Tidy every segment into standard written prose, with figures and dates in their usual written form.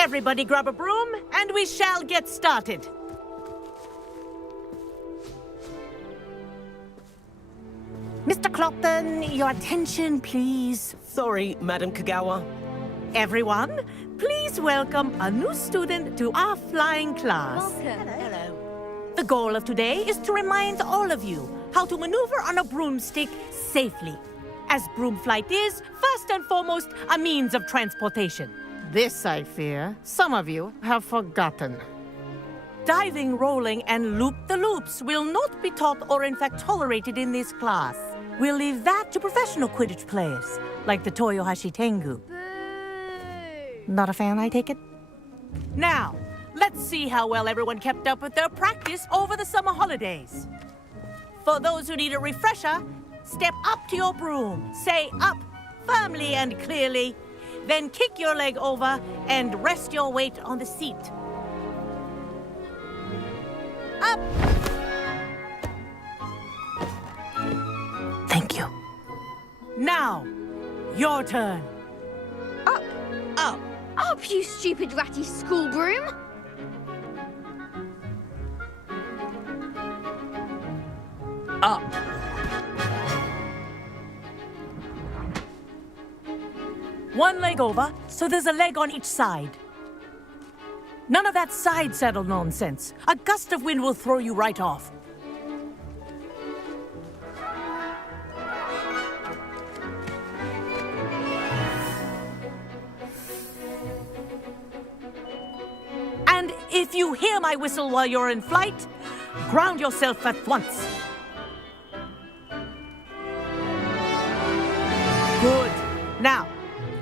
Everybody grab a broom, and we shall get started. Mr. Clopton, your attention, please. Sorry, Madam Kagawa. Everyone, please welcome a new student to our flying class. Welcome. Hello. The goal of today is to remind all of you how to maneuver on a broomstick safely, as broom flight is, first and foremost, a means of transportation. This, I fear, some of you have forgotten. Diving, rolling, and loop-the-loops will not be taught or in fact tolerated in this class. We'll leave that to professional Quidditch players, like the Toyohashi Tengu. Boo! Not a fan, I take it? Now, let's see how well everyone kept up with their practice over the summer holidays. For those who need a refresher, step up to your broom, say up firmly and clearly, then kick your leg over and rest your weight on the seat. Up! Thank you. Now, your turn. Up! Up! Up, you stupid ratty school broom! Up! One leg over, so there's a leg on each side. None of that side saddle nonsense. A gust of wind will throw you right off. And if you hear my whistle while you're in flight, ground yourself at once. Good. Now,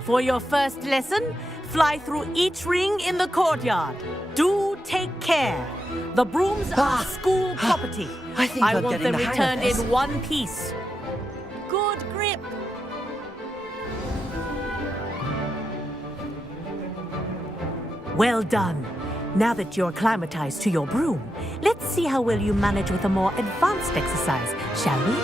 for your first lesson, fly through each ring in the courtyard. Do take care. The brooms are school property. I think I'm want getting them the hang of returned this. in one piece. Good grip. Well done. Now that you're acclimatized to your broom, let's see how well you manage with a more advanced exercise, shall we?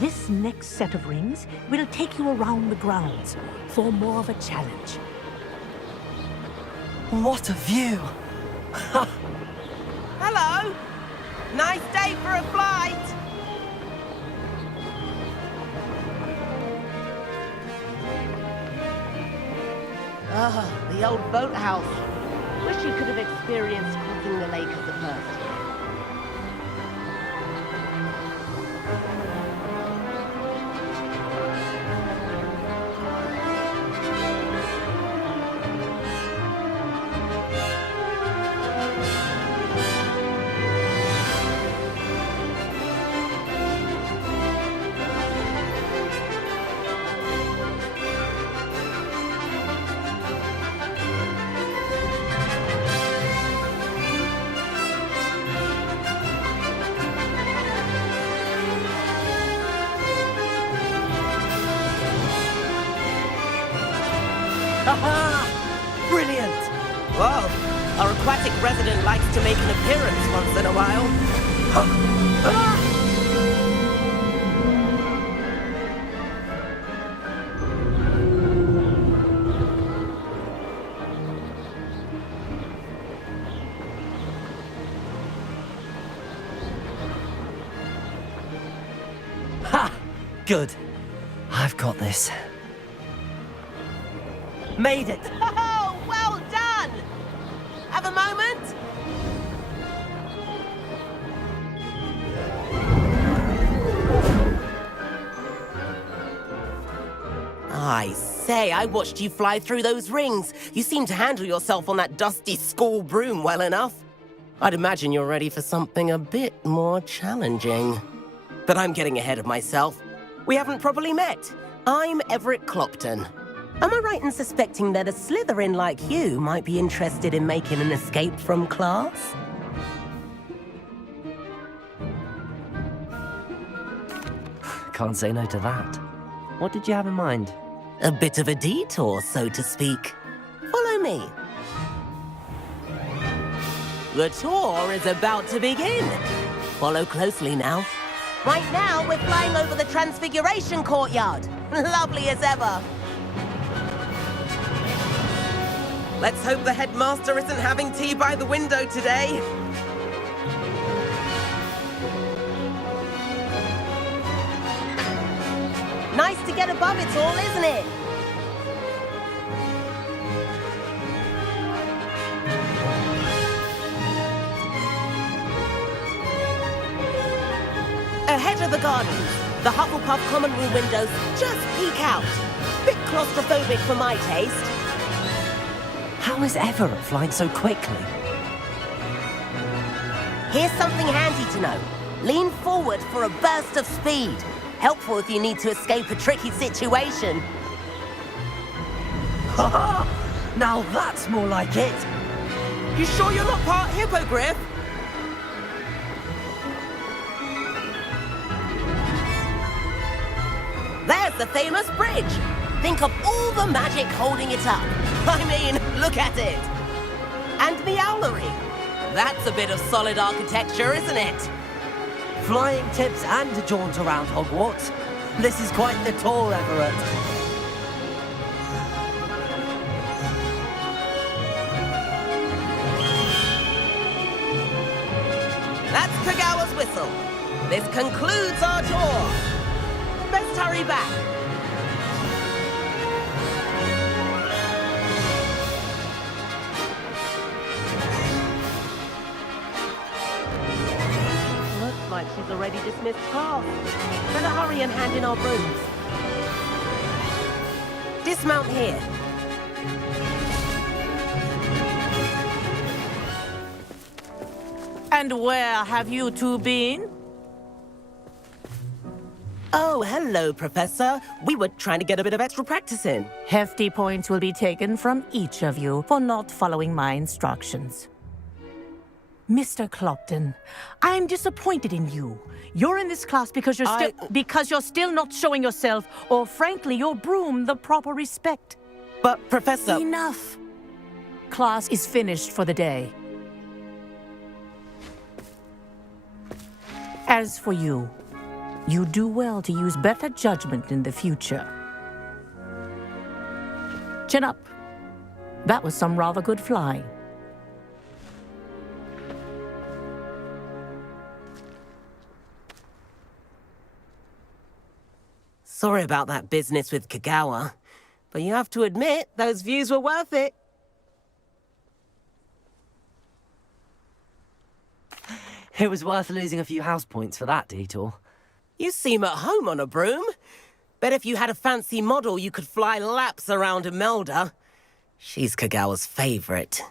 This next set of rings will take you around the grounds for more of a challenge. What a view! Hello! Nice day for a flight! The old boathouse. Wish you could have experienced crossing the lake as a first. Aha! Brilliant! Whoa! Our aquatic resident likes to make an appearance once in a while. Ha! Good. I've got this. Made it! Oh, well done! Have a moment? I say, I watched you fly through those rings. You seem to handle yourself on that dusty school broom well enough. I'd imagine you're ready for something a bit more challenging. But I'm getting ahead of myself. We haven't properly met. I'm Everett Clopton. Am I right in suspecting that a Slytherin like you might be interested in making an escape from class? Can't say no to that. What did you have in mind? A bit of a detour, so to speak. Follow me. The tour is about to begin. Follow closely now. Right now, we're flying over the Transfiguration Courtyard. Lovely as ever. Let's hope the headmaster isn't having tea by the window today. Nice to get above it all, isn't it? Ahead of the gardens, the Hufflepuff common room windows just peek out. Bit claustrophobic for my taste. How is Everett flying so quickly? Here's something handy to know. Lean forward for a burst of speed. Helpful if you need to escape a tricky situation. Now that's more like it. You sure you're not part hippogriff? There's the famous bridge. Think of all the magic holding it up. I mean, look at it. And the owlery. That's a bit of solid architecture, isn't it? Flying tips and a jaunt around Hogwarts. This is quite the tour, Everett. That's Kagawa's whistle. This concludes our tour. Best hurry back. Looks like she's already dismissed class. Better hurry and hand in our brooms. Dismount here. And where have you two been? Oh, hello, Professor. We were trying to get a bit of extra practice in. Hefty points will be taken from each of you for not following my instructions. Mr. Clopton, I'm disappointed in you. You're in this class because you're still not showing yourself, or frankly, your broom, the proper respect. But, Professor... Enough. Class is finished for the day. As for you, you do well to use better judgment in the future. Chin up. That was some rather good flying. Sorry about that business with Kagawa, but you have to admit, those views were worth it. It was worth losing a few house points for that detour. You seem at home on a broom. Bet if you had a fancy model, you could fly laps around Imelda. She's Kagawa's favorite.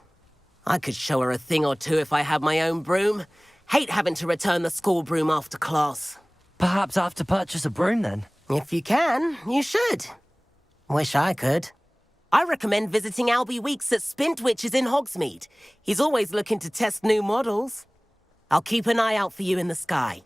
I could show her a thing or two if I had my own broom. Hate having to return the school broom after class. Perhaps I have to purchase a broom then. If you can, you should. Wish I could. I recommend visiting Albie Weeks at Spintwitches in Hogsmeade. He's always looking to test new models. I'll keep an eye out for you in the sky.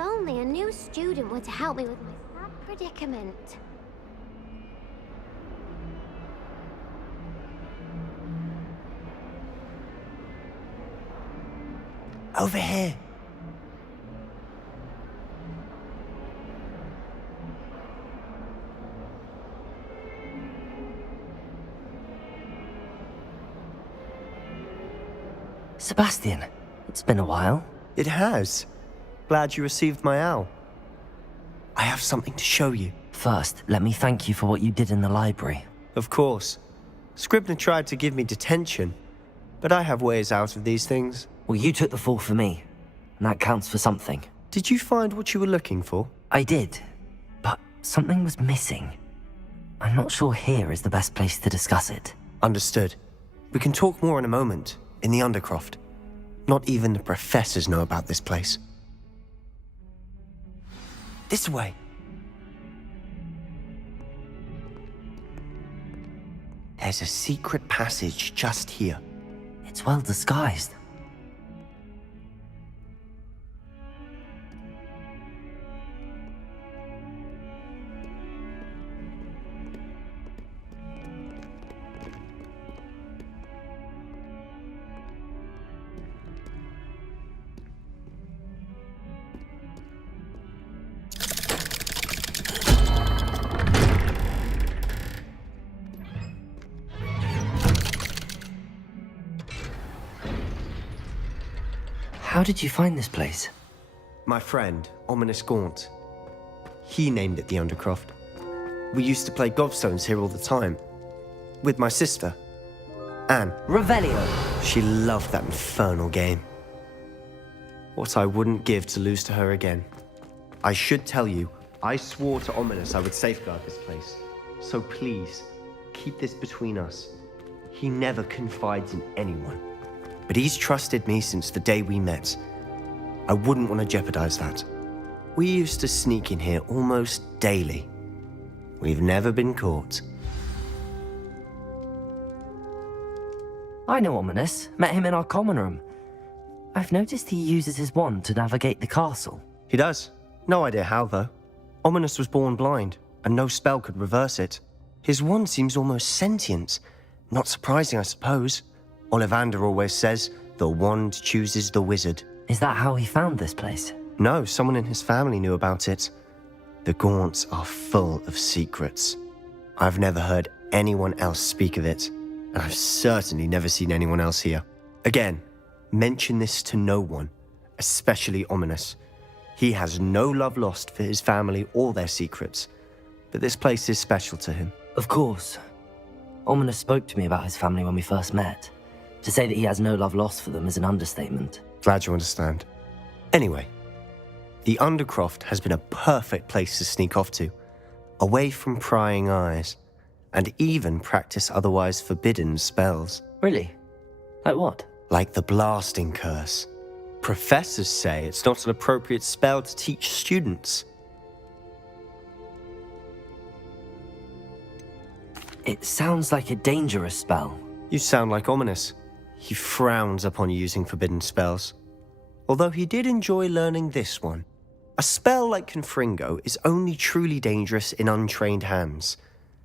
only a new student were to help me with my sad predicament. Over here. Sebastian, it's been a while. It has. Glad you received my owl. I have something to show you. First, let me thank you for what you did in the library. Of course. Scribner tried to give me detention, but I have ways out of these things. Well, you took the fall for me, and that counts for something. Did you find what you were looking for? I did, but something was missing. I'm not sure here is the best place to discuss it. Understood. We can talk more in a moment, in the Undercroft. Not even the professors know about this place. This way. There's a secret passage just here. It's well disguised. How did you find this place? My friend, Ominous Gaunt. He named it the Undercroft. We used to play gobstones here all the time. With my sister, Anne. Revelio! She loved that infernal game. What I wouldn't give to lose to her again. I should tell you, I swore to Ominous I would safeguard this place. So please, keep this between us. He never confides in anyone. But he's trusted me since the day we met. I wouldn't want to jeopardize that. We used to sneak in here almost daily. We've never been caught. I know Ominous. Met him in our common room. I've noticed he uses his wand to navigate the castle. He does. No idea how, though. Ominous was born blind, and no spell could reverse it. His wand seems almost sentient. Not surprising, I suppose. Ollivander always says, the wand chooses the wizard. Is that how he found this place? No, someone in his family knew about it. The Gaunts are full of secrets. I've never heard anyone else speak of it, and I've certainly never seen anyone else here. Again, mention this to no one, especially Ominous. He has no love lost for his family or their secrets, but this place is special to him. Of course. Ominous spoke to me about his family when we first met. To say that he has no love lost for them is an understatement. Glad you understand. Anyway, the Undercroft has been a perfect place to sneak off to, away from prying eyes, and even practice otherwise forbidden spells. Really? Like what? Like the blasting curse. Professors say it's not an appropriate spell to teach students. It sounds like a dangerous spell. You sound like Ominous. He frowns upon using forbidden spells. Although he did enjoy learning this one. A spell like Confringo is only truly dangerous in untrained hands.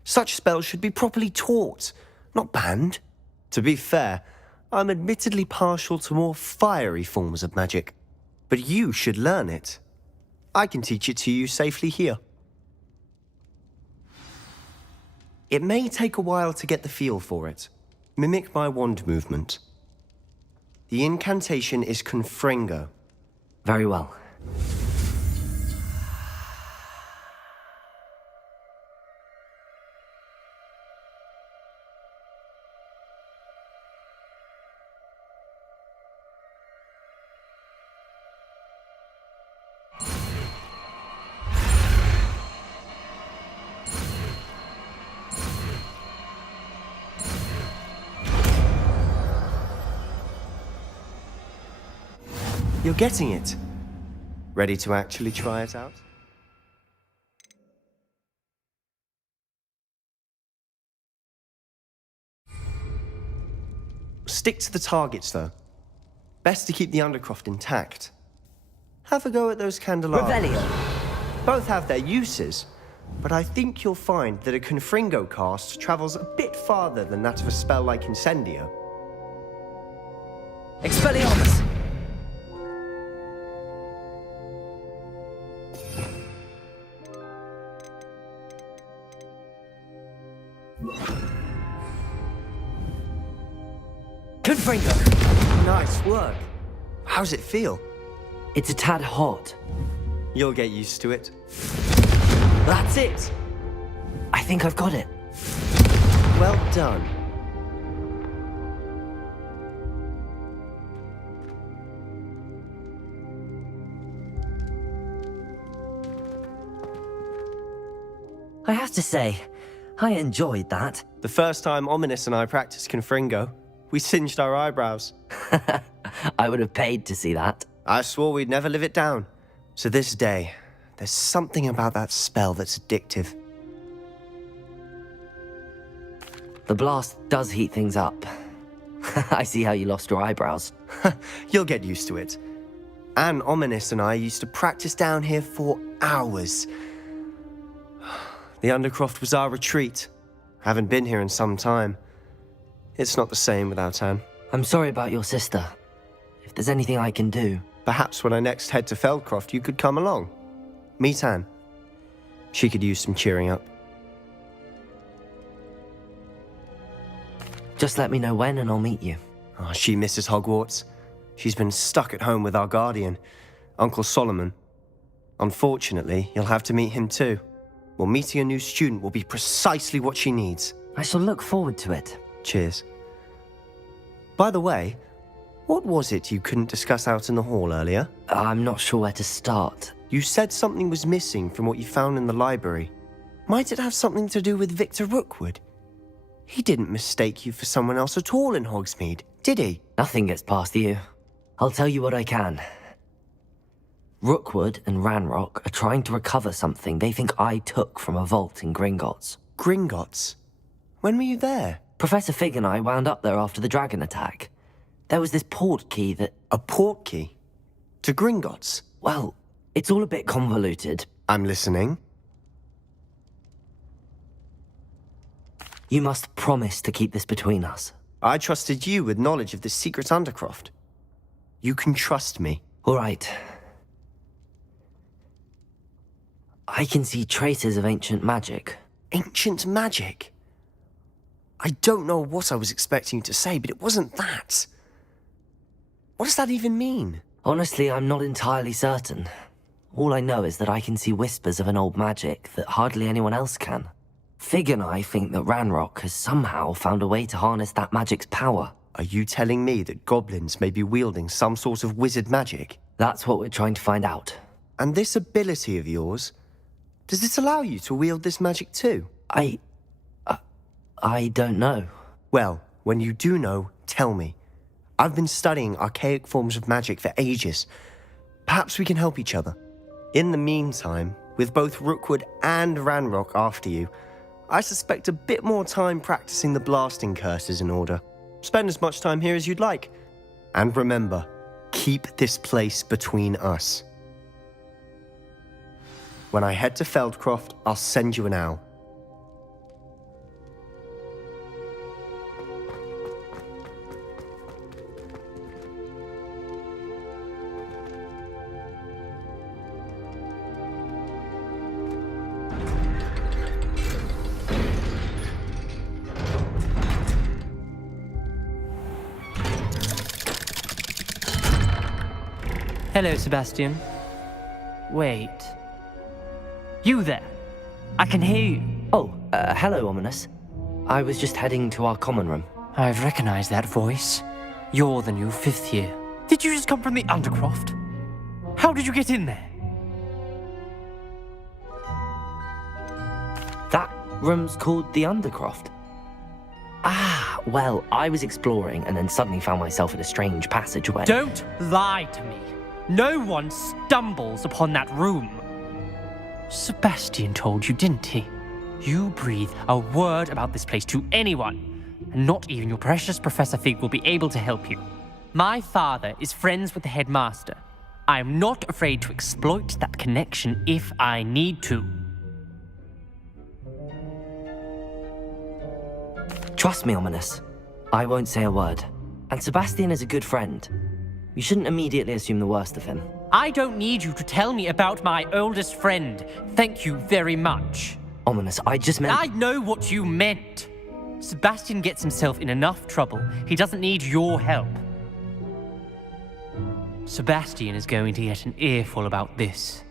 Such spells should be properly taught, not banned. To be fair, I'm admittedly partial to more fiery forms of magic. But you should learn it. I can teach it to you safely here. It may take a while to get the feel for it. Mimic my wand movement. The incantation is Confringo. Very well. You're getting it. Ready to actually try it out? Stick to the targets, though. Best to keep the Undercroft intact. Have a go at those candelabras. Revelio. Both have their uses, but I think you'll find that a Confringo cast travels a bit farther than that of a spell like Incendio. Expelliarmus. Confringo. Nice work. How's it feel? It's a tad hot. You'll get used to it. That's it. I think I've got it. Well done. I have to say, I enjoyed that. The first time Ominous and I practiced Confringo, we singed our eyebrows. I would have paid to see that. I swore we'd never live it down. So this day, there's something about that spell that's addictive. The blast does heat things up. I see how you lost your eyebrows. You'll get used to it. Anne, Ominous and I used to practice down here for hours. The Undercroft was our retreat. Haven't been here in some time. It's not the same without Anne. I'm sorry about your sister. If there's anything I can do... Perhaps when I next head to Feldcroft, you could come along. Meet Anne. She could use some cheering up. Just let me know when and I'll meet you. Oh, she misses Hogwarts. She's been stuck at home with our guardian, Uncle Solomon. Unfortunately, you'll have to meet him too. Well, meeting a new student will be precisely what she needs. I shall look forward to it. Cheers. By the way, what was it you couldn't discuss out in the hall earlier? I'm not sure where to start. You said something was missing from what you found in the library. Might it have something to do with Victor Rookwood? He didn't mistake you for someone else at all in Hogsmeade, did he? Nothing gets past you. I'll tell you what I can. Rookwood and Ranrock are trying to recover something they think I took from a vault in Gringotts. Gringotts? When were you there? Professor Fig and I wound up there after the dragon attack. There was this port key that... A port key? To Gringotts? Well, it's all a bit convoluted. I'm listening. You must promise to keep this between us. I trusted you with knowledge of the secret Undercroft. You can trust me. All right. I can see traces of ancient magic. Ancient magic? I don't know what I was expecting you to say, but it wasn't that. What does that even mean? Honestly, I'm not entirely certain. All I know is that I can see whispers of an old magic that hardly anyone else can. Fig and I think that Ranrock has somehow found a way to harness that magic's power. Are you telling me that goblins may be wielding some sort of wizard magic? That's what we're trying to find out. And this ability of yours, does it allow you to wield this magic too? I don't know. Well, when you do know, tell me. I've been studying archaic forms of magic for ages. Perhaps we can help each other. In the meantime, with both Rookwood and Ranrock after you, I suspect a bit more time practicing the blasting curse is in order. Spend as much time here as you'd like. And remember, keep this place between us. When I head to Feldcroft, I'll send you an owl. Hello, Sebastian. Wait. You there? I can hear you. Oh, hello, Ominous. I was just heading to our common room. I've recognized that voice. You're the new 5th year. Did you just come from the Undercroft? How did you get in there? That room's called the Undercroft. Ah, well, I was exploring and then suddenly found myself in a strange passageway. Don't lie to me. No one stumbles upon that room. Sebastian told you, didn't he? You breathe a word about this place to anyone, and not even your precious Professor Fig will be able to help you. My father is friends with the headmaster. I'm not afraid to exploit that connection if I need to. Trust me, Ominous. I won't say a word. And Sebastian is a good friend. You shouldn't immediately assume the worst of him. I don't need you to tell me about my oldest friend. Thank you very much. Ominous, I just meant... I know what you meant. Sebastian gets himself in enough trouble. He doesn't need your help. Sebastian is going to get an earful about this.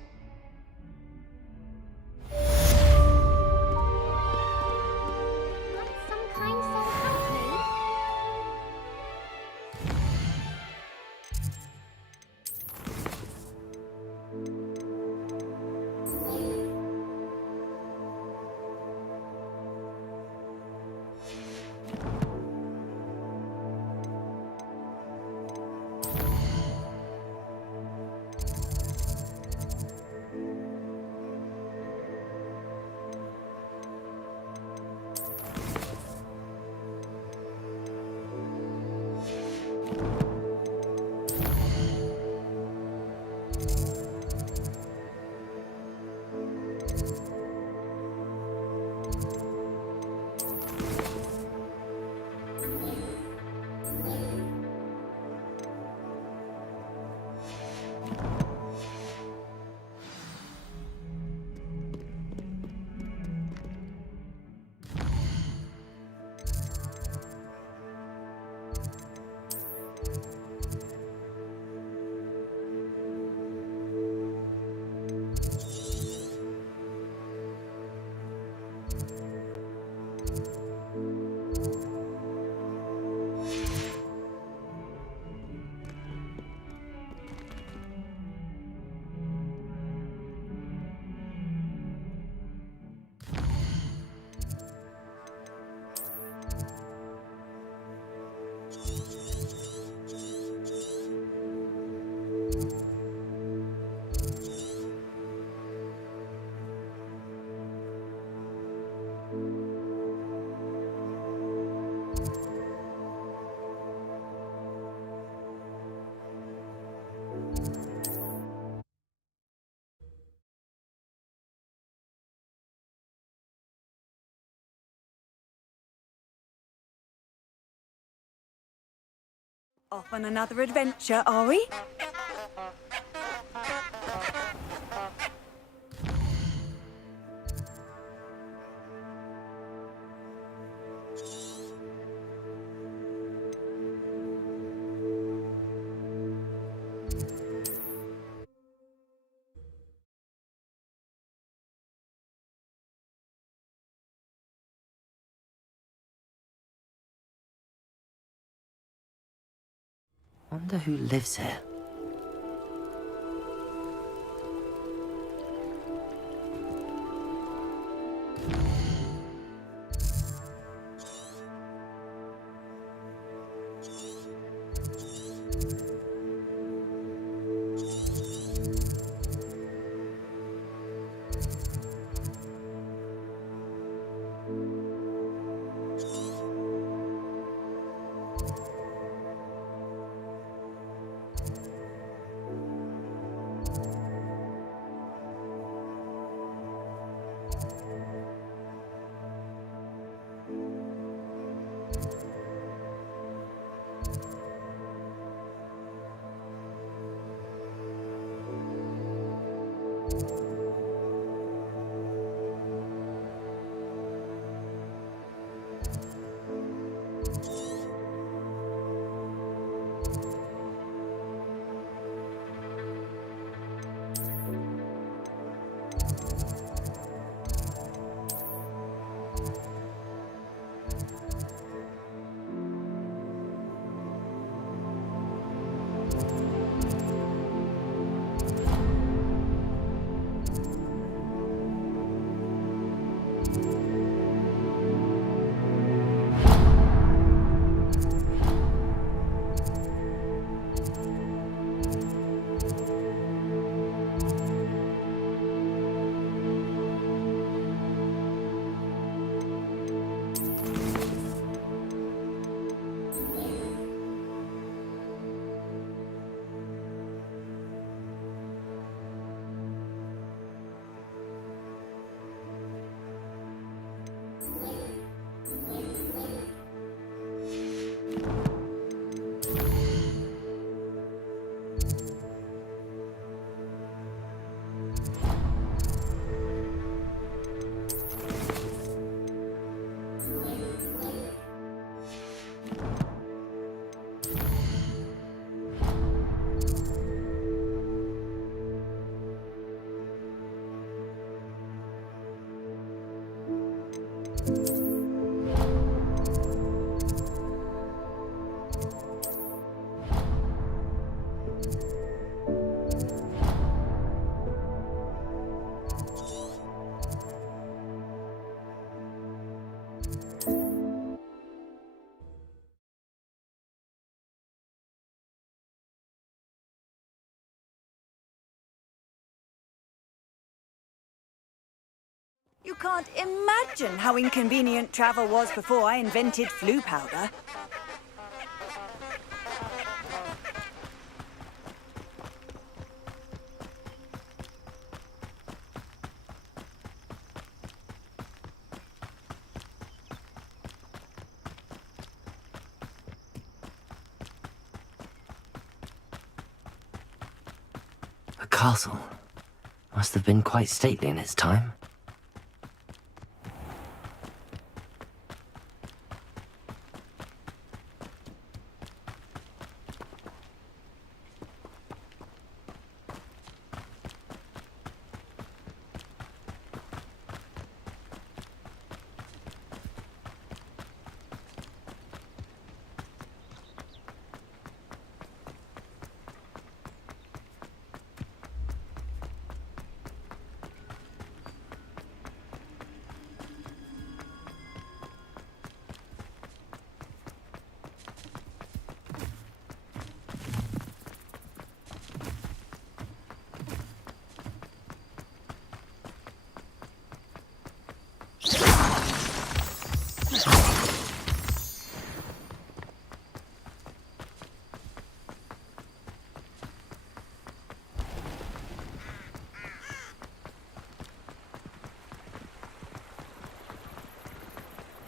Want some kind soul company? Off on another adventure, are we? Wonder who lives here. You can't imagine how inconvenient travel was before I invented flu powder. The castle must have been quite stately in its time.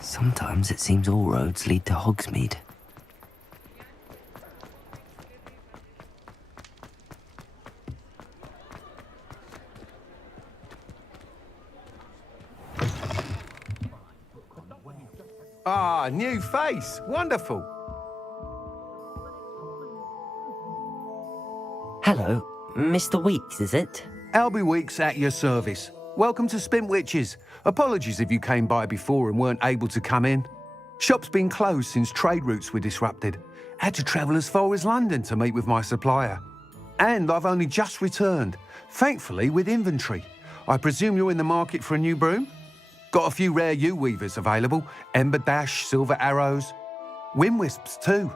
Sometimes it seems all roads lead to Hogsmeade. Ah, new face. Wonderful. Hello, Mr. Weeks, is it? Albie Weeks at your service. Welcome to Spintwitches. Apologies if you came by before and weren't able to come in. Shop's been closed since trade routes were disrupted. Had to travel as far as London to meet with my supplier. And I've only just returned, thankfully with inventory. I presume you're in the market for a new broom? Got a few rare yew-weavers available, Ember Dash, Silver Arrows, Wind Wisps too.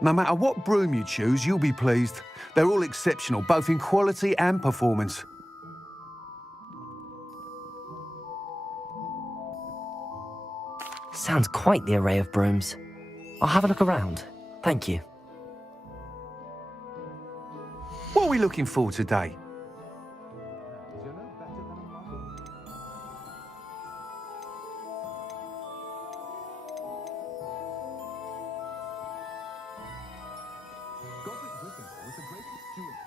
No matter what broom you choose, you'll be pleased. They're all exceptional, both in quality and performance. Sounds quite the array of brooms. I'll have a look around. Thank you. What are we looking for today?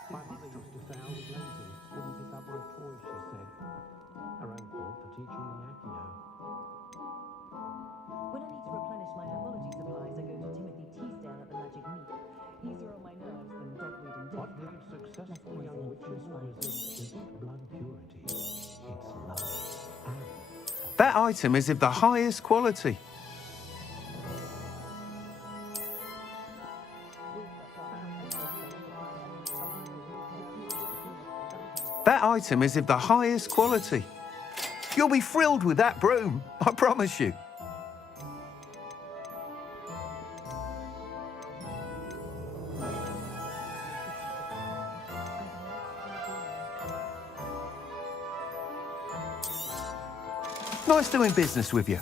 When I need to replenish my herbology supplies, I go to Timothy Teasdale at the Magic Meat. Easier on my nerves than dog reading death. What gives successful young witches resist isn't blood purity, it's love. That item is of the highest quality. That item is of the highest quality. You'll be thrilled with that broom, I promise you. Nice doing business with you.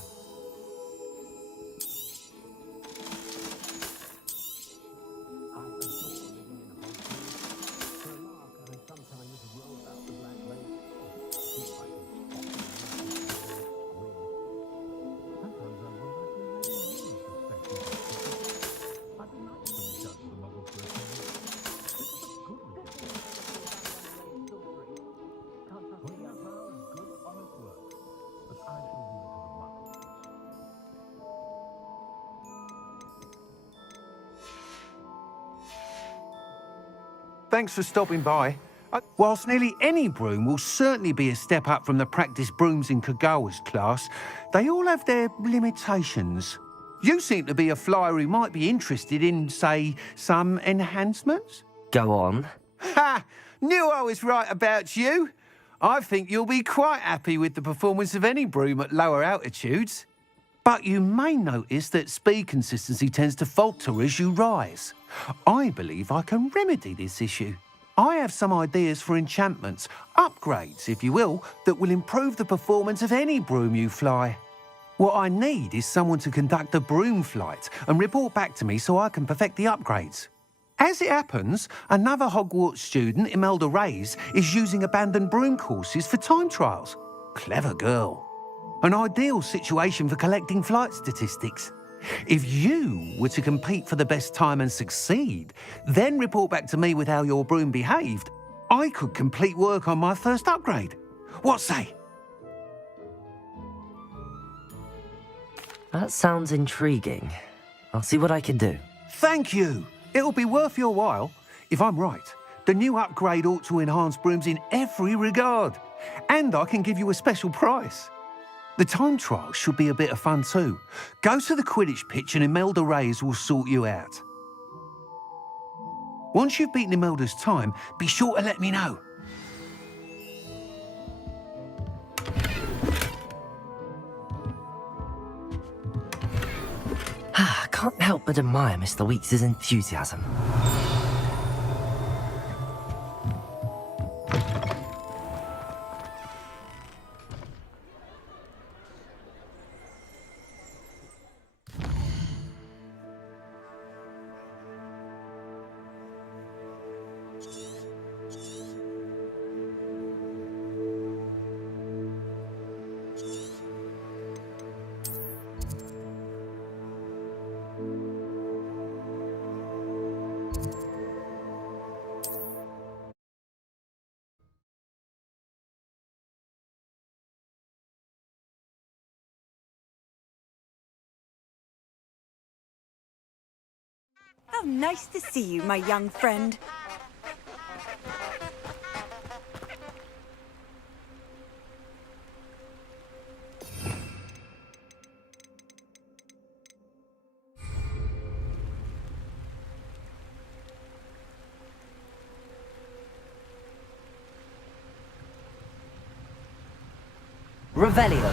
Thanks for stopping by. Whilst nearly any broom will certainly be a step up from the practice brooms in Kagawa's class, they all have their limitations. You seem to be a flyer who might be interested in, say, some enhancements? Go on. Ha! Knew I was right about you. I think you'll be quite happy with the performance of any broom at lower altitudes. But you may notice that speed consistency tends to falter as you rise. I believe I can remedy this issue. I have some ideas for enchantments, upgrades, if you will, that will improve the performance of any broom you fly. What I need is someone to conduct a broom flight and report back to me so I can perfect the upgrades. As it happens, another Hogwarts student, Imelda Reyes, is using abandoned broom courses for time trials. Clever girl. An ideal situation for collecting flight statistics. If you were to compete for the best time and succeed, then report back to me with how your broom behaved, I could complete work on my first upgrade. What say? That sounds intriguing. I'll see what I can do. Thank you. It'll be worth your while. If I'm right, the new upgrade ought to enhance brooms in every regard. And I can give you a special price. The time trial should be a bit of fun too. Go to the Quidditch pitch and Imelda Reyes will sort you out. Once you've beaten Imelda's time, be sure to let me know. I can't help but admire Mr. Weeks' enthusiasm. How nice to see you, my young friend. Revelio.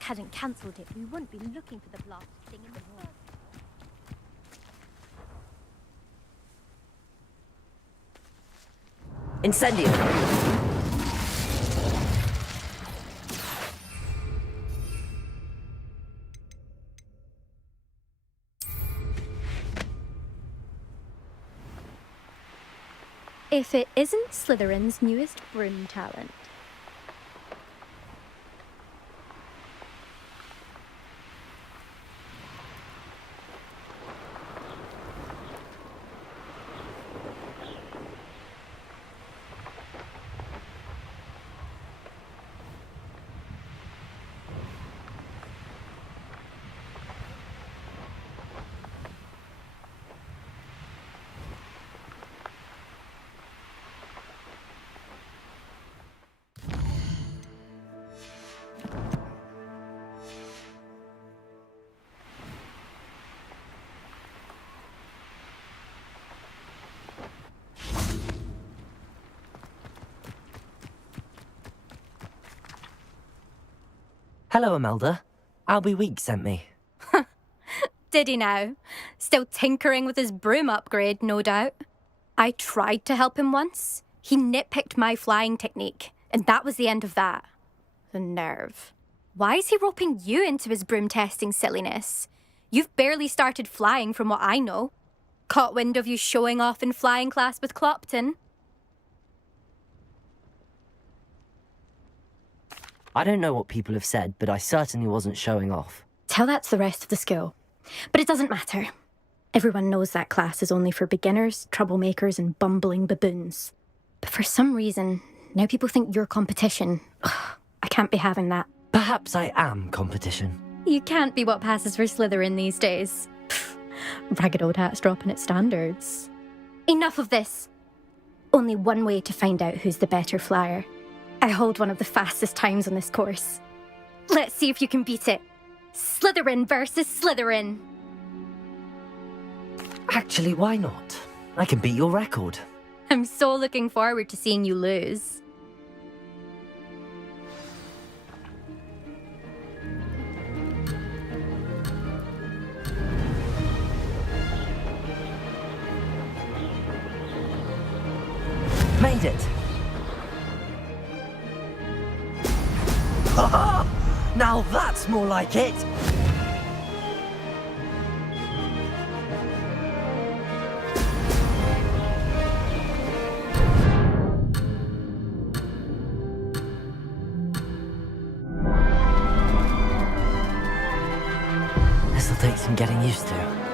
Hadn't cancelled it, we wouldn't be looking for the blasted thing in the first. Incendio. If it isn't Slytherin's newest broom talent. Hello, Imelda. Albie Week sent me. Did he now? Still tinkering with his broom upgrade, no doubt. I tried to help him once. He nitpicked my flying technique, and that was the end of that. The nerve. Why is he roping you into his broom testing silliness? You've barely started flying from what I know. Caught wind of you showing off in flying class with Clopton. I don't know what people have said, but I certainly wasn't showing off. Tell that to the rest of the school. But it doesn't matter. Everyone knows that class is only for beginners, troublemakers, and bumbling baboons. But for some reason, now people think you're competition. Ugh, I can't be having that. Perhaps I am competition. You can't be what passes for Slytherin these days. Pfft, ragged old hat's dropping its standards. Enough of this. Only one way to find out who's the better flyer. I hold one of the fastest times on this course. Let's see if you can beat it. Slytherin versus Slytherin. Actually, why not? I can beat your record. I'm so looking forward to seeing you lose. Made it! Now that's more like it! This'll take some getting used to.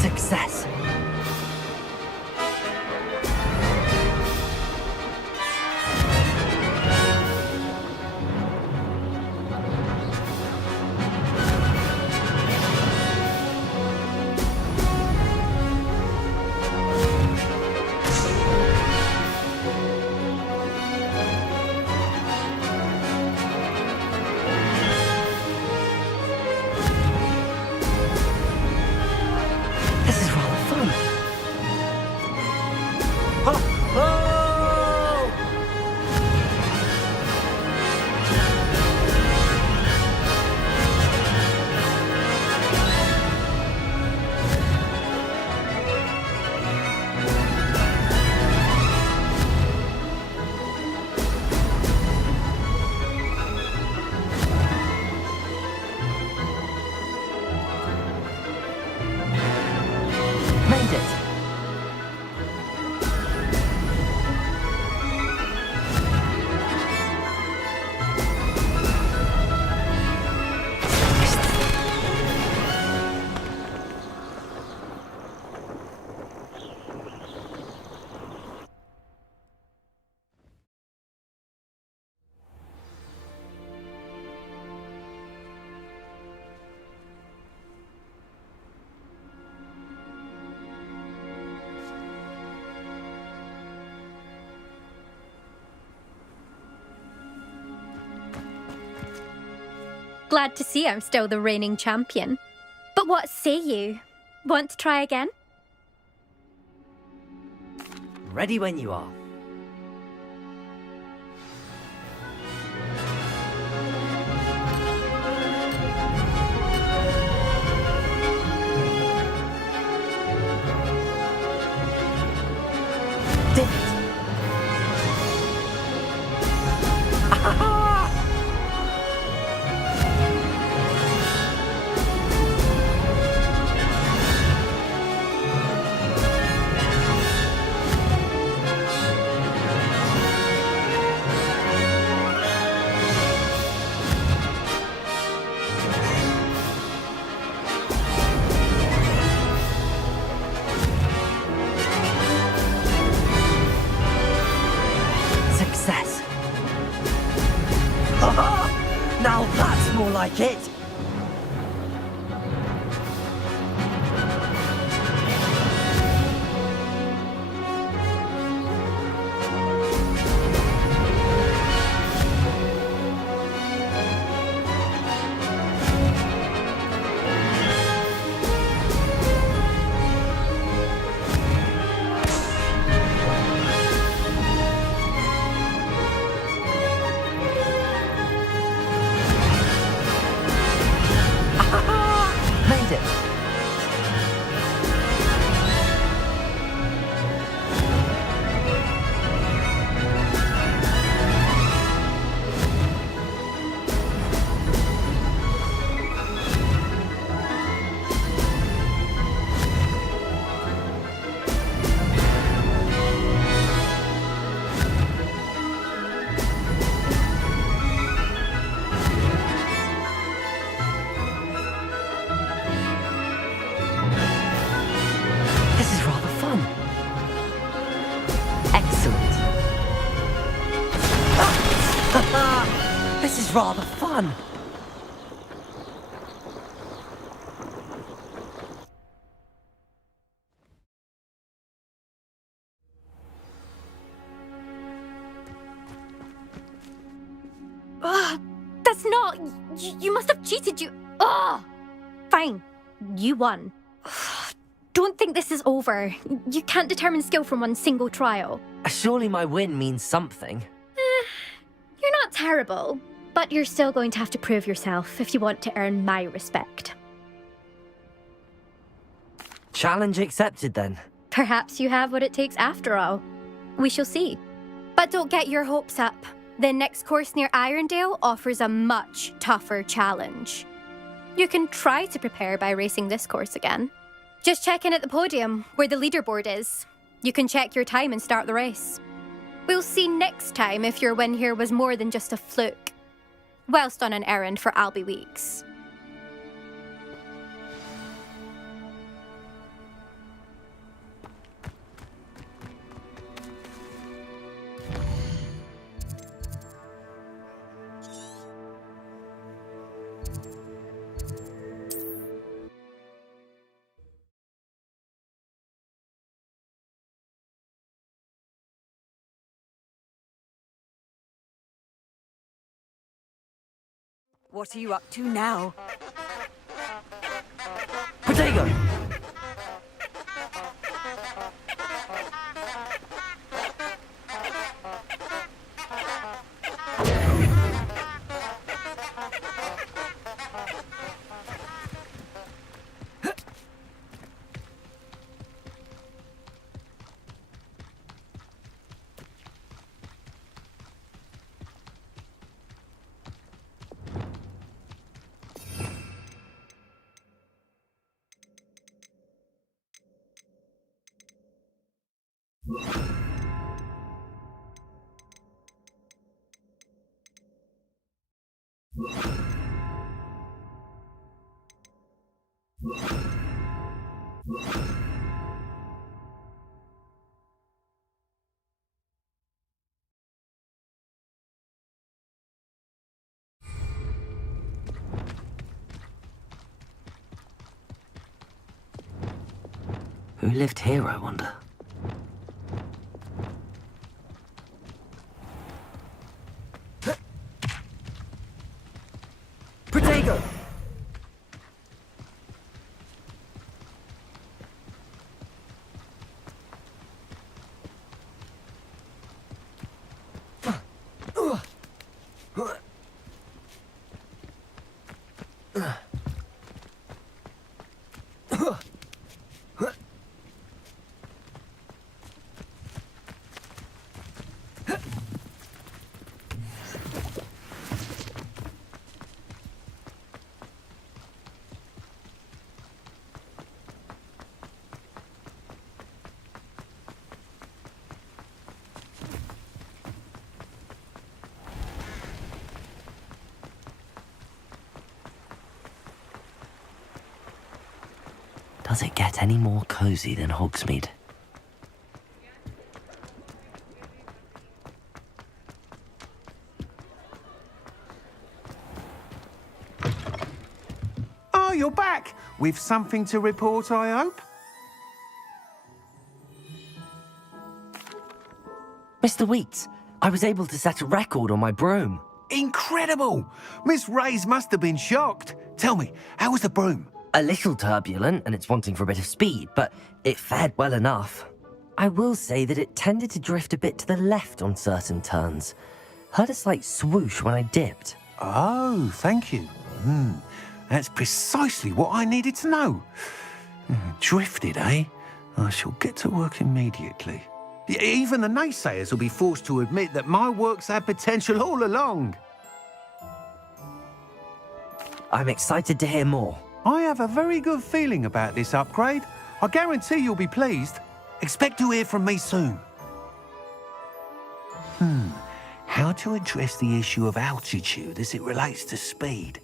Success. Glad to see I'm still the reigning champion. But what say you? Want to try again? Ready when you are. Did it! Now that's more like it! Made it! This is rather fun. Excellent. This is rather fun. That's not... You must have cheated, you... Ugh! Fine. You won. Don't think this is over. You can't determine skill from one single trial. Surely my win means something. You're not terrible, but you're still going to have to prove yourself if you want to earn my respect. Challenge accepted then. Perhaps you have what it takes after all. We shall see. But don't get your hopes up. The next course near Irondale offers a much tougher challenge. You can try to prepare by racing this course again. Just check in at the podium, where the leaderboard is. You can check your time and start the race. We'll see next time if your win here was more than just a fluke. Whilst on an errand for Albie Weeks. What are you up to now? Potato! Who lived here, I wonder? Potato! Does it get any more cozy than Hogsmeade? you're back. With something to report, I hope? Mr. Wheat, I was able to set a record on my broom. Incredible! Miss Reyes must have been shocked. Tell me, how was the broom? A little turbulent, and it's wanting for a bit of speed, but it fared well enough. I will say that it tended to drift a bit to the left on certain turns. Heard a slight swoosh when I dipped. Oh, thank you. That's precisely what I needed to know. Drifted, eh? I shall get to work immediately. Even the naysayers will be forced to admit that my work's had potential all along. I'm excited to hear more. I have a very good feeling about this upgrade. I guarantee you'll be pleased. Expect to hear from me soon. How to address the issue of altitude as it relates to speed?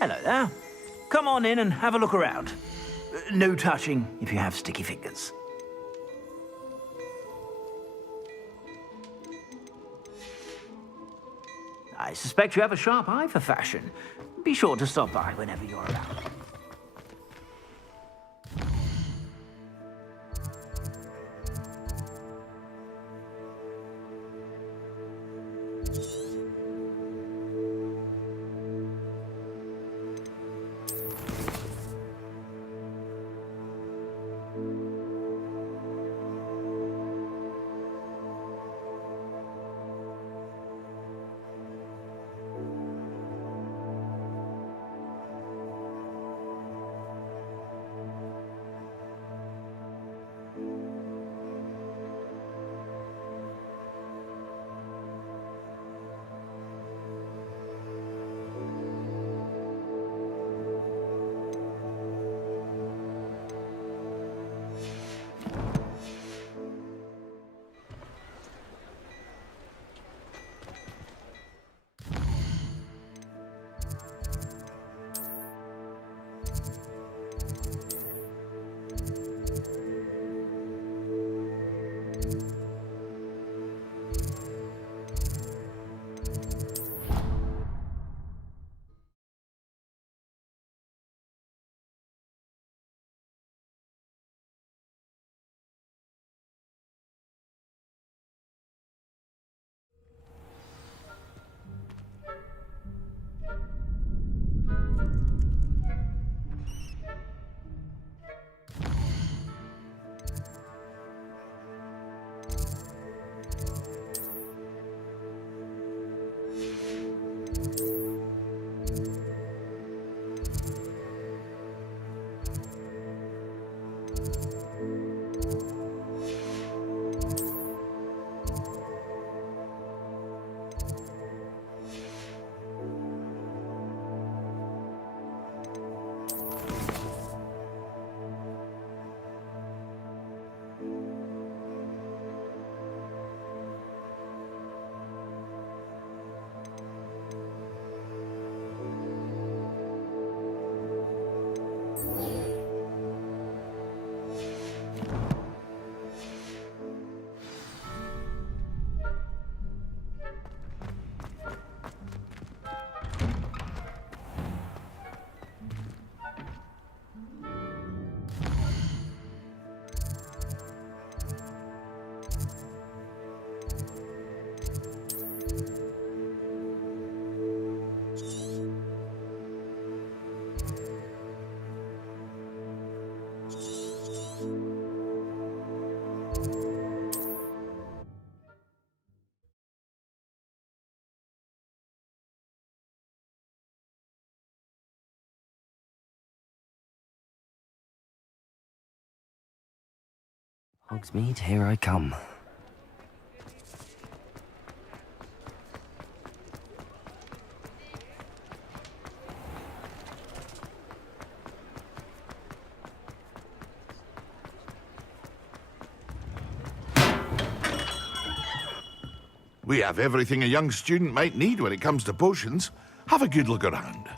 Hello there. Come on in and have a look around. No touching if you have sticky fingers. I suspect you have a sharp eye for fashion. Be sure to stop by whenever you're around. Hogsmeade, here I come. We have everything a young student might need when it comes to potions. Have a good look around.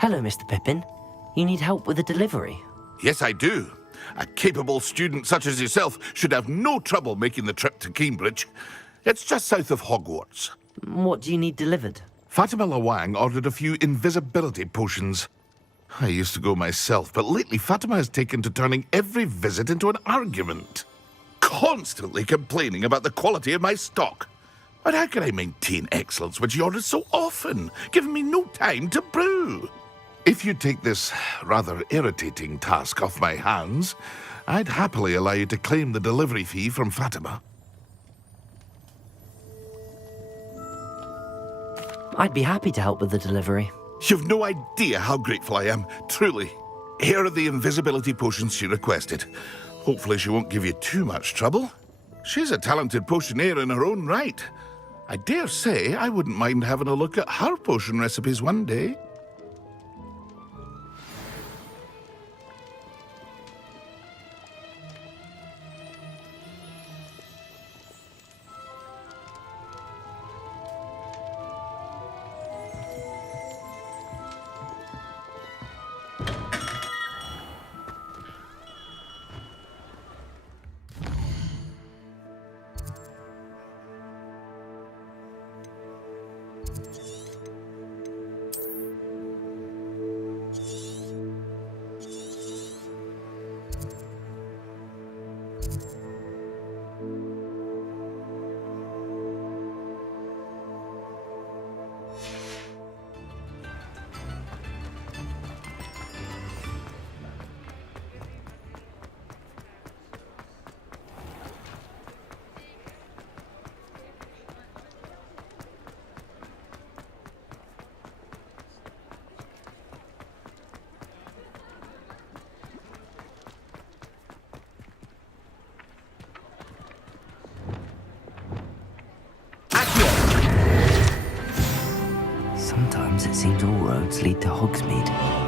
Hello, Mr. Pippin. You need help with a delivery? Yes, I do. A capable student such as yourself should have no trouble making the trip to Cambridge. It's just south of Hogwarts. What do you need delivered? Fatimah Lawang ordered a few invisibility potions. I used to go myself, but lately Fatimah has taken to turning every visit into an argument. Constantly complaining about the quality of my stock. But how can I maintain excellence when she orders so often, giving me no time to brew? If you take this rather irritating task off my hands, I'd happily allow you to claim the delivery fee from Fatimah. I'd be happy to help with the delivery. You've no idea how grateful I am, truly. Here are the invisibility potions she requested. Hopefully she won't give you too much trouble. She's a talented potioneer in her own right. I dare say I wouldn't mind having a look at her potion recipes one day. Sometimes it seems all roads lead to Hogsmeade.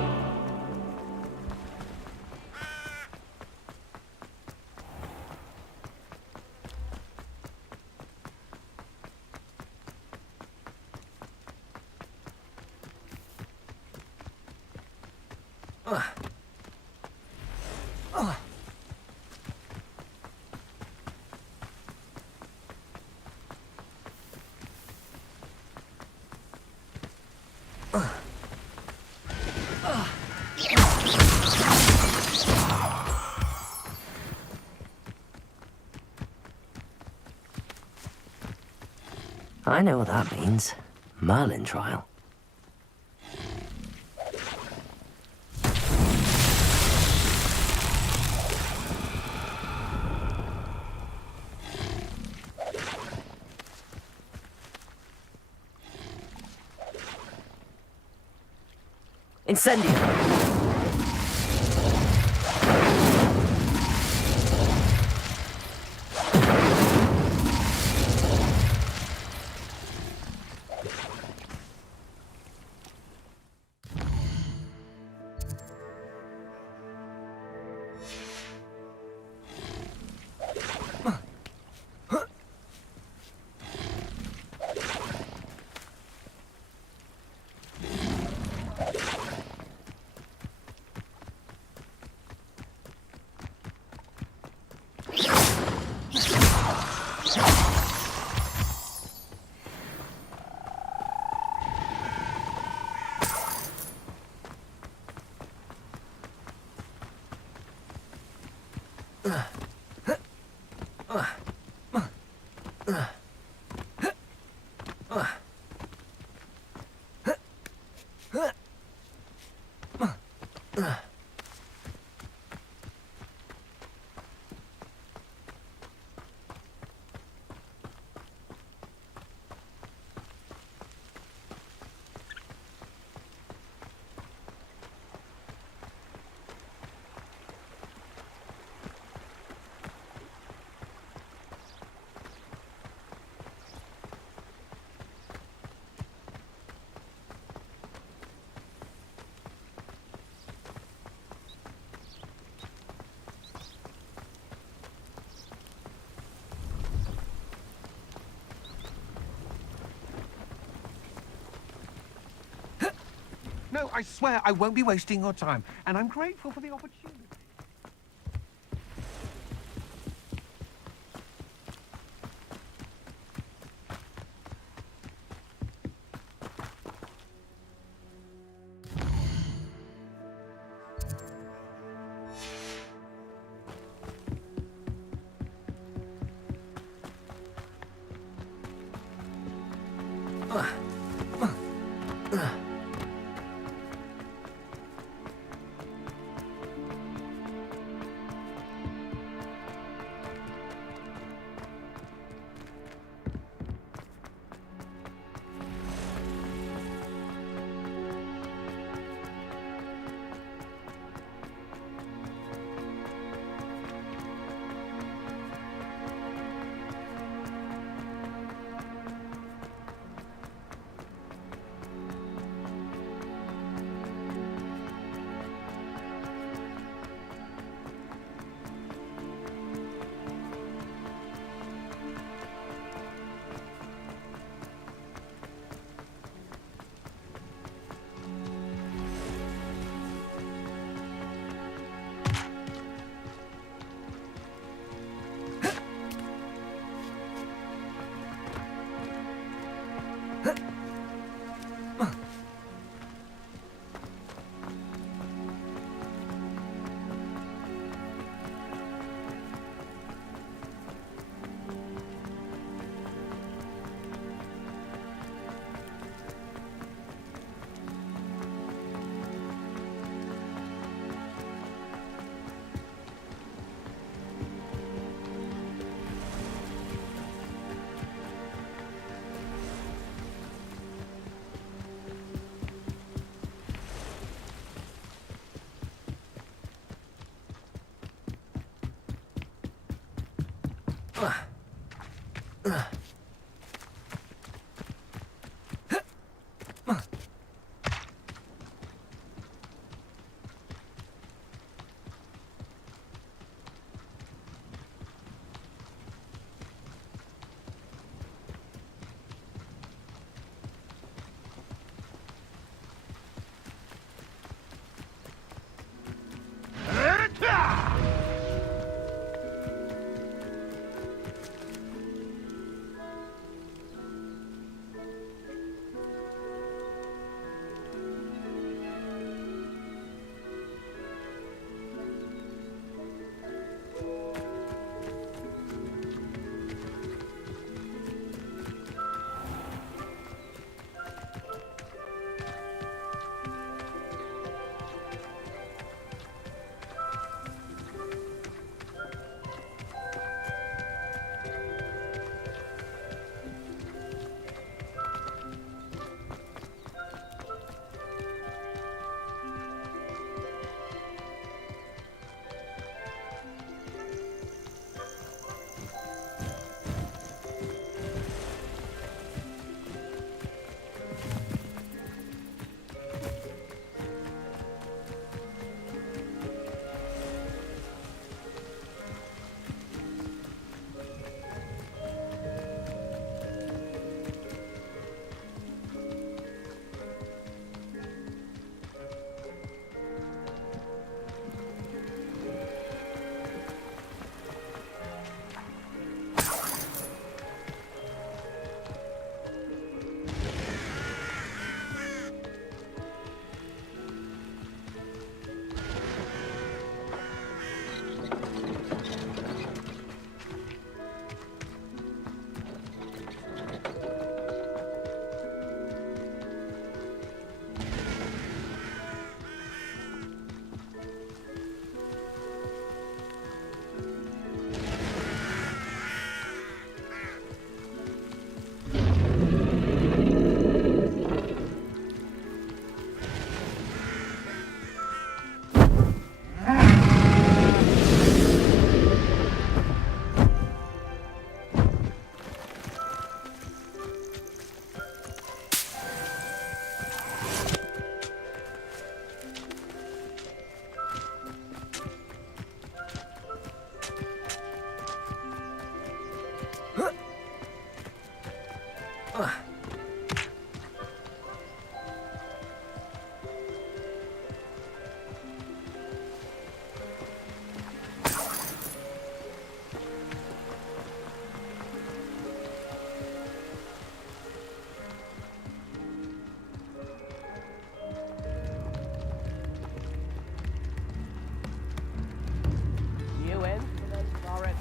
I know what that means. Merlin trial. Incendio! no, I swear I won't be wasting your time, and I'm grateful for the opportunity.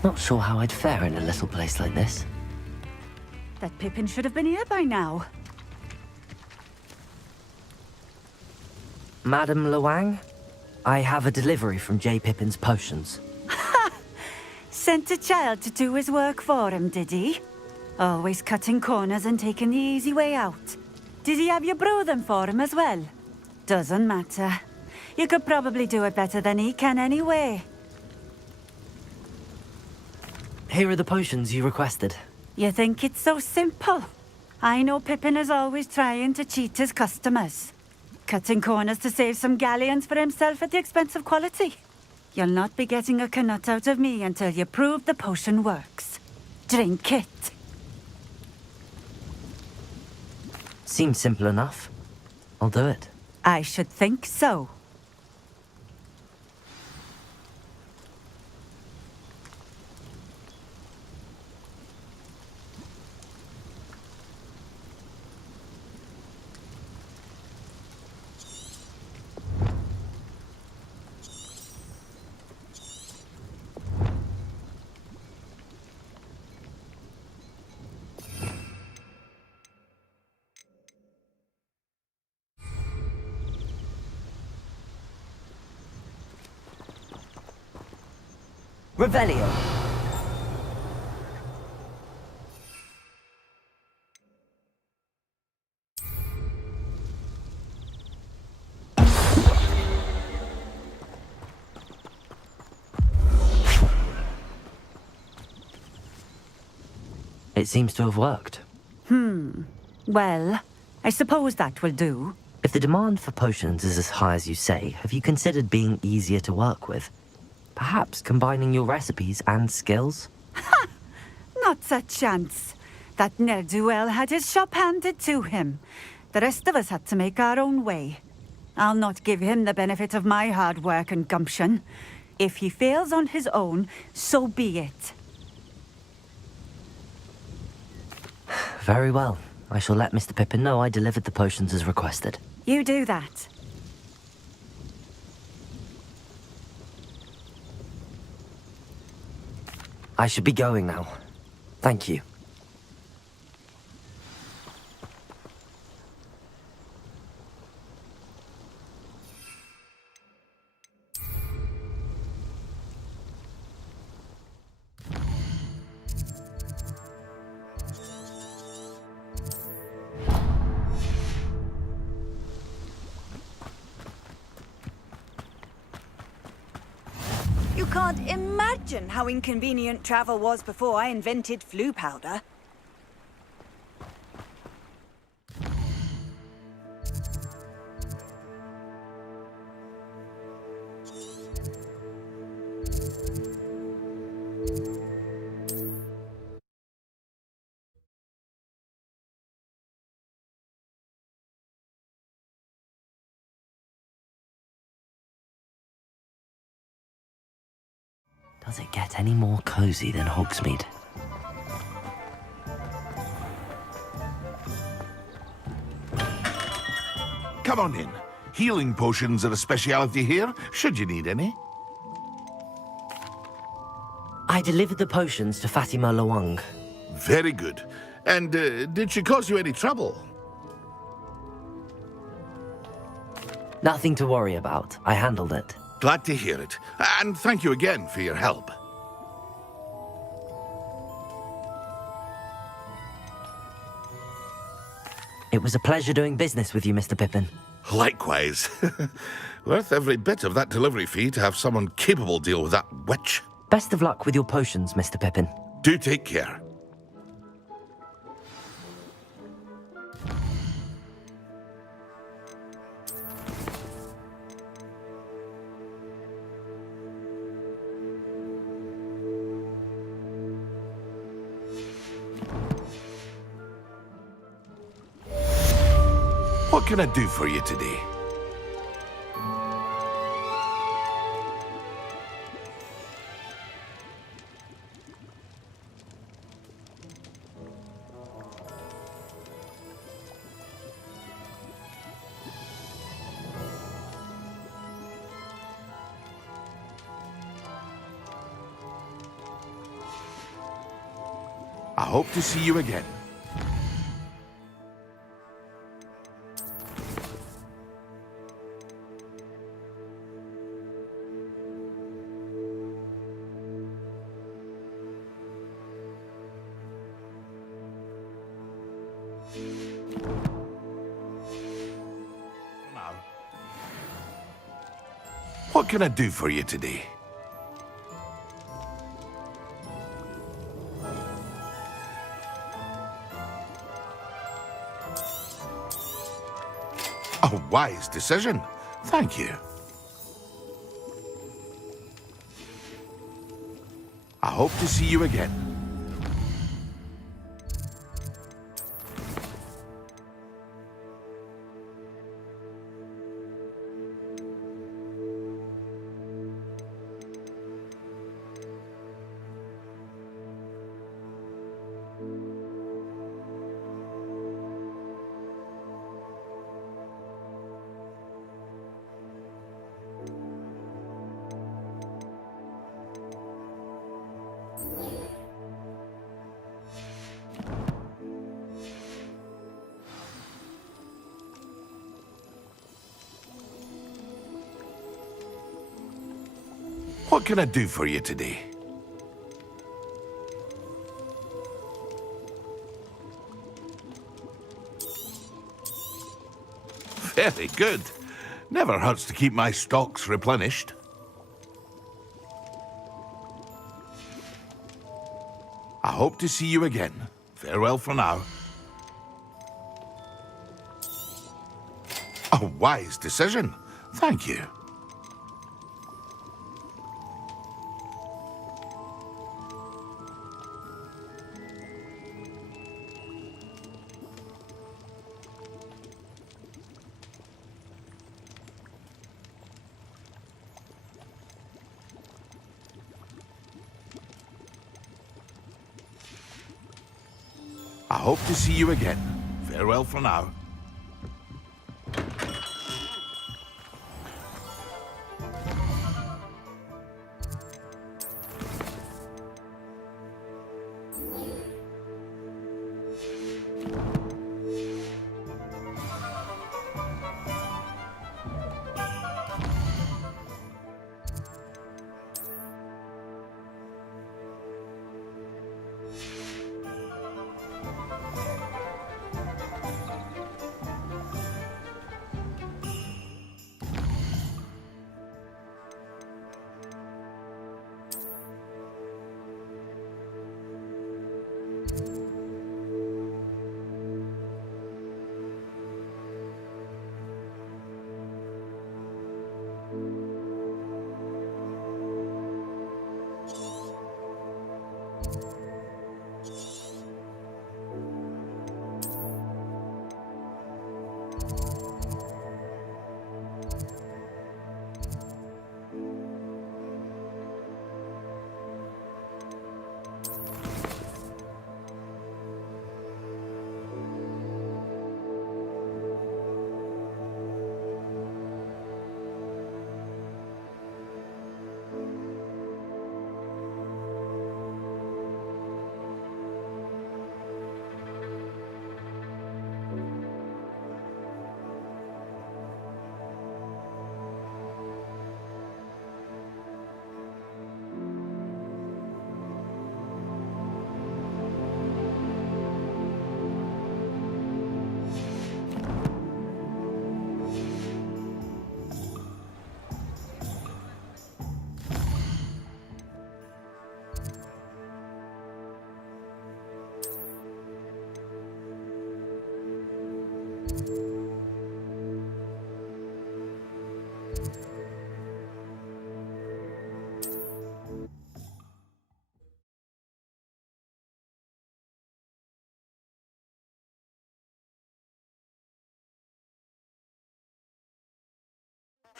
Not sure how I'd fare in a little place like this. That Pippin should have been here by now. Madam Lawang, I have a delivery from J. Pippin's potions. Sent a child to do his work for him, did he? Always cutting corners and taking the easy way out. Did he have you brew them for him as well? Doesn't matter. You could probably do it better than he can anyway. Here are the potions you requested. You think it's so simple? I know Pippin is always trying to cheat his customers. Cutting corners to save some galleons for himself at the expense of quality. You'll not be getting a canut out of me until you prove the potion works. Drink it. Seems simple enough. I'll do it. I should think so. Revelio. It seems to have worked. Well, I suppose that will do. If the demand for potions is as high as you say, have you considered being easier to work with? Perhaps combining your recipes and skills? Not a chance. That ne'er-do-well had his shop handed to him. The rest of us had to make our own way. I'll not give him the benefit of my hard work and gumption. If he fails on his own, so be it. Very well. I shall let Mr. Pippin know I delivered the potions as requested. You do that. I should be going now. Thank you. You can't imagine how inconvenient travel was before I invented flu powder. Does it get any more cozy than Hogsmeade? Come on in. Healing potions are a speciality here, should you need any. I delivered the potions to Fatimah Lawang. Very good. And did she cause you any trouble? Nothing to worry about. I handled it. Glad to hear it. And thank you again for your help. It was a pleasure doing business with you, Mr. Pippin. Likewise. Worth every bit of that delivery fee to have someone capable deal with that witch. Best of luck with your potions, Mr. Pippin. Do take care. What can I do for you today? I hope to see you again. What can I do for you today? A wise decision. Thank you. I hope to see you again. What can I do for you today? Very good. Never hurts to keep my stocks replenished. I hope to see you again. Farewell for now. A wise decision. Thank you. I hope to see you again. Farewell for now.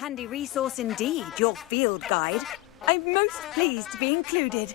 Handy resource indeed, your field guide. I'm most pleased to be included.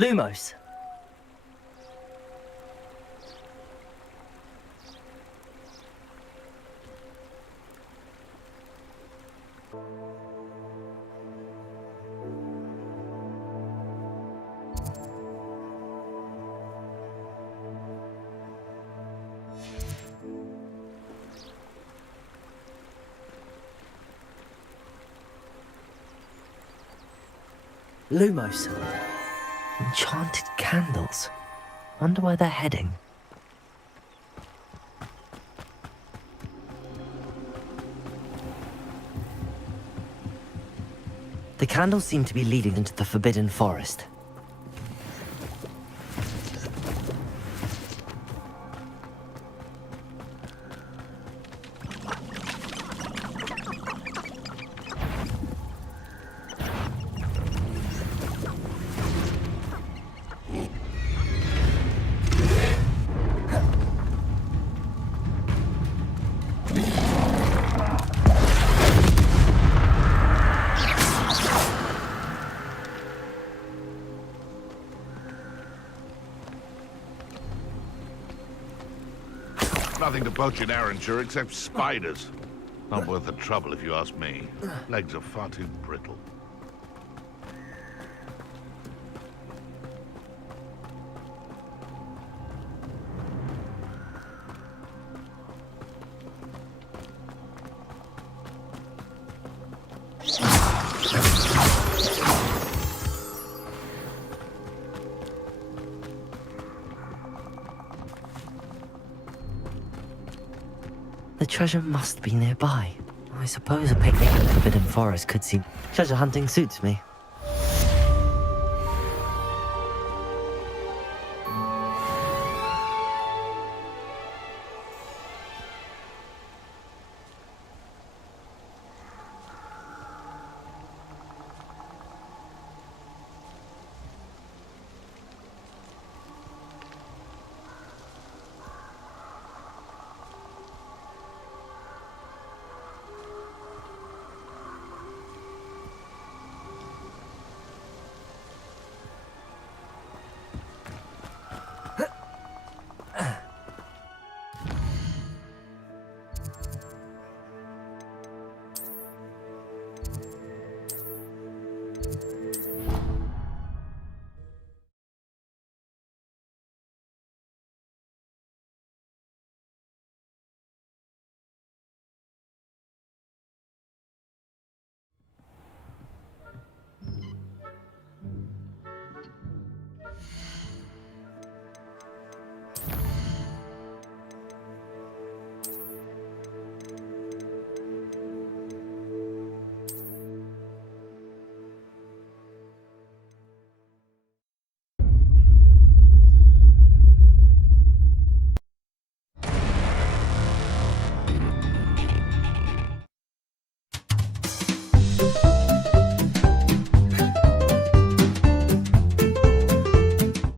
Lumos. Lumos. Enchanted candles. Wonder where they're heading. The candles seem to be leading into the Forbidden Forest. nothing to poach in Arranshire except spiders. Not worth the trouble if you ask me. Legs are far too brittle. The treasure must be nearby. I suppose a picnic in the Forbidden Forest could seem... Treasure hunting suits me.